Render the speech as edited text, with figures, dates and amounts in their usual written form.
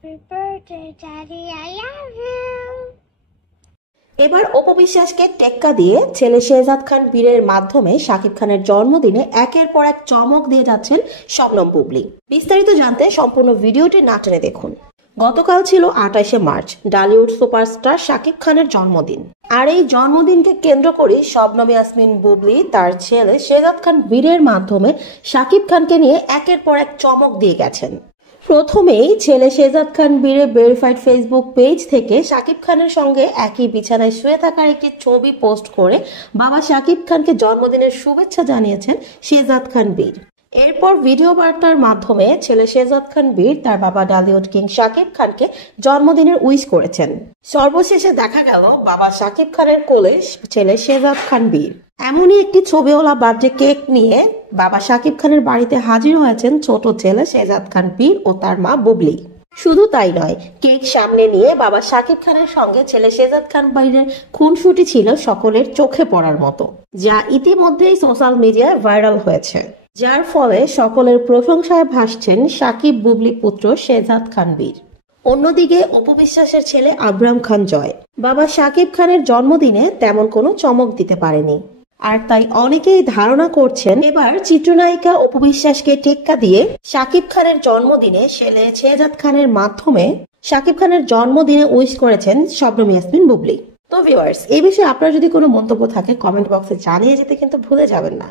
Happy birthday, Daddy, I love you. এবার অপু বিশ্বাসকে টেক্কা দিয়ে ছেলে শেহজাদ খান বীরের মাধ্যমে শাকিব খানের জন্মদিনে একের পর এক চমক দিয়ে যাচ্ছেন শবনম বুবলি। বিস্তারিত জানতে সম্পূর্ণ ভিডিওটি না টেনে দেখুন। গতকাল ছিল 28শে মার্চ, ডালিউড সুপারস্টার শাকিব খানের জন্মদিন। আর এই জন্মদিনকে কেন্দ্র করে শবনম ইয়াসমিন বুবলি তার ছেলে শেহজাদ খান বীরের মাধ্যমে শাকিব খানকে নিয়ে একের পর এক চমক দিয়ে গেছেন। প্রথমেই ছেলে শেহজাদ খান বীরের ভেরিফাইড ফেসবুক পেজ থেকে শাকিব খানের সঙ্গে একই বিছানায় শুয়ে থাকার একটি ছবি পোস্ট করে বাবা শাকিব খানকে জন্মদিনের শুভেচ্ছা জানিয়েছেন শেহজাদ খান বীর। এরপর ভিডিও বার্তার মাধ্যমে ছেলে শেহজাদ খান বীর তার বাবা ডালিউড কিং শাকিব খানকে জন্মদিনের উইশ করেছেন। সর্বশেষে দেখা গেল বাবা শাকিব খানের কোলে ছেলে শেহজাদ খান বীর। এমনই একটি ছবিওয়ালা বার্থডে কেক নিয়ে বাবা শাকিব খানের বাড়িতে হাজির হয়েছেন ছোট ছেলে শেহজাদ খান বীর ও তার মা বুবলি। শুধু তাই নয়, কেক সামনে নিয়ে বাবা শাকিব খানের সঙ্গে ছেলে শেহজাদ খান বীরের খুনসুটি ছিল সকলের চোখে পড়ার মতো, যা ইতিমধ্যেই সোশ্যাল মিডিয়ায় ভাইরাল হয়েছে, যার ফলে সকলের প্রশংসায় ভাসছেন শাকিব বুবলি পুত্র শেহজাদ খান বীর। অন্যদিকে অপু বিশ্বাসের ছেলে আবরাম খান জয় বাবা শাকিব খানের জন্মদিনে তেমন কোনো চমক দিতে পারেনি। আর তাই অনেকেই ধারণা করছেন এবার চিত্রনায়িকা অপু বিশ্বাসকে টেক্কা দিয়ে শাকিব খানের জন্মদিনে ছেলে শেহজাদ খানের মাধ্যমে শাকিব খানের জন্মদিনে উইশ করেছেন শবনম ইয়াসমিন বুবলি। তো ভিউয়ার্স, এই বিষয়ে আপনার যদি কোনো মন্তব্য থাকে কমেন্ট বক্সে জানিয়ে যেতে কিন্তু ভুলে যাবেন না।